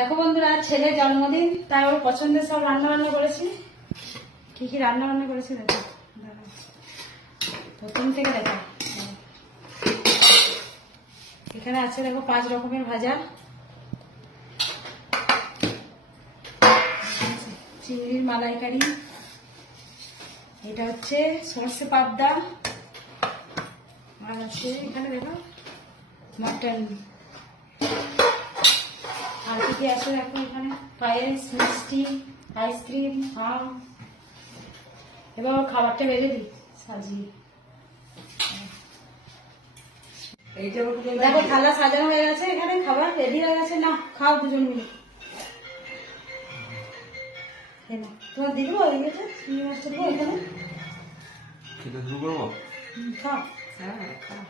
দেখো বন্ধুরা, ছেলের জন্মদিন, তাই ওর পছন্দের সব রান্না বান্না করেছি। কি কি রান্না বান্না করেছি দেখো, প্রথম থেকে দেখো। এখানে আছে দেখো 5 রকমের ভাজা, চিংড়ির মালাইকারি, এটা হচ্ছে সর্ষে পাবদা, আর আছে এখানে দেখো মাটন, আর কি কি আছে দেখো এখানে পায়েস, মিষ্টি, আইসক্রিম, আম। এবার খাবারটা বেড়ে দিই সাজিয়ে। দেখো থালা সাজানো হয়ে গেছে, এখানে খাবার রেডি হয়ে গেছে। না খাও দুজন মিলে। তোমার দিদি হয়ে গেছে, চিংড়ি মাছটা এখানে খেতে শুরু করবো। খাও। হ্যাঁ খাও।